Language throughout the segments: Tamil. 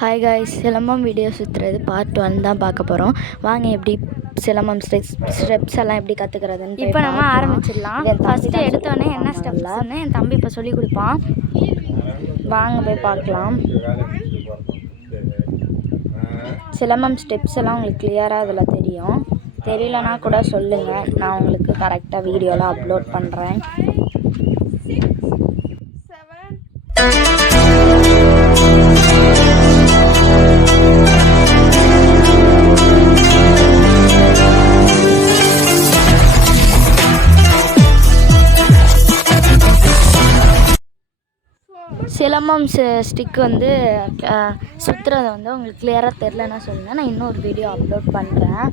ஹாய் காய்ஸ், சிலம்பம் வீடியோ சுற்றுறது பார்ட் 1 தான் பார்க்க போகிறோம். வாங்க எப்படி சிலம்பம் ஸ்டெப்ஸ் எல்லாம் எப்படி கற்றுக்கிறதுன்னு இப்போ நம்ம ஆரம்பிச்சிடலாம். ஃபஸ்ட்டு எடுத்தோடனே என்ன ஸ்டெப்ஸ்ன்னு என் தம்பி இப்போ சொல்லி கொடுப்பான். வாங்க போய் பார்க்கலாம். சிலம்பம் ஸ்டெப்ஸ் எல்லாம் உங்களுக்கு கிளியராக அதில் தெரியும். தெரியலனா கூட சொல்லுங்கள், நான் உங்களுக்கு கரெக்டாக வீடியோவில் அப்லோட் பண்ணுறேன். சிலம்பம் ஸ்டிக் வந்து சுற்றுறதை வந்து உங்களுக்கு கிளியராக தெரிலன்னா சொல்லுங்கள், நான் இன்னொரு வீடியோ அப்லோட் பண்ணுறேன்.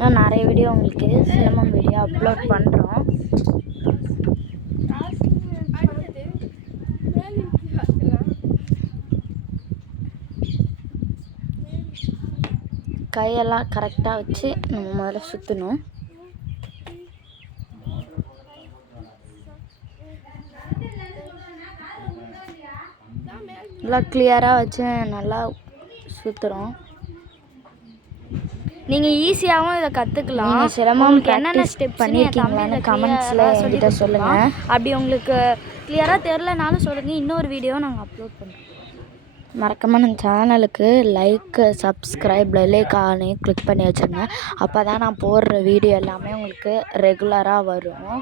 நான் நிறைய வீடியோ உங்களுக்கு சிலம்பம் வீடியோ அப்லோட் பண்ணுறோம். கையெல்லாம் கரெக்டாக வச்சு நம்ம முதல்ல சுற்றணும். நல்லா கிளியராக வச்சு நல்லா சுற்றுறோம். நீங்கள் ஈஸியாகவும் இதை கற்றுக்கலாம். சிரமம் என்னென்ன ஸ்டெப் பண்ணியிருக்கீங்களான்னு கமெண்ட்ஸில் என்கிட்ட சொல்லுங்கள். அப்படி உங்களுக்கு கிளியராக தெரிலனாலும் சொல்லுங்கள், இன்னொரு வீடியோ நாங்கள் அப்லோட் பண்ணுறோம். மறக்காமல் நம்ம சேனலுக்கு லைக், சப்ஸ்கிரைப், பெல் ஐகானை கிளிக் பண்ணி வச்சுருங்க. அப்போ தான் நான் போடுற வீடியோ எல்லாமே உங்களுக்கு ரெகுலராக வரும்.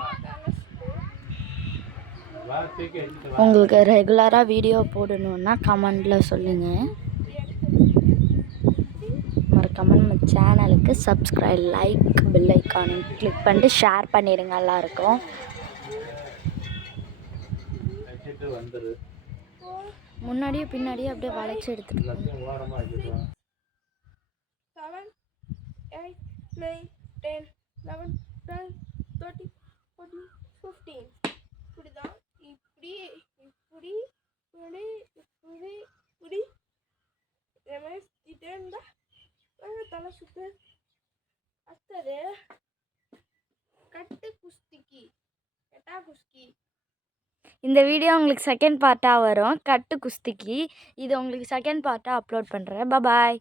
உங்களுக்கு ரெகுலராக வீடியோ போடணுன்னா கமெண்டில் சொல்லுங்கள். மறக்காமல் நம்ம சேனலுக்கு சப்ஸ்கிரைப், லைக், பெல் ஐகானை கிளிக் பண்ணிட்டு ஷேர் பண்ணிடுங்க எல்லாருக்கும். முன்னாடியே பின்னாடியே அப்படியே வளைச்சி எடுத்துட்டு 7, 8, 9, 10, 11, 12, 13, 14, 15. இப்படிதான் இப்படி இப்படி இப்படி இப்படி இப்படி இதே மாதிரி சுற்றிட்டே இருந்தால் தலை சுற்று. அடுத்தது கட்டு குஸ்திக்கு கெட்டா குஸ்தி. இந்த வீடியோ உங்களுக்கு செகண்ட் பார்ட்டாக வரும். கட்டு குஸ்திக்கு இது உங்களுக்கு செகண்ட் பார்ட்டாக அப்லோட் பண்ணுறேன். பாய்.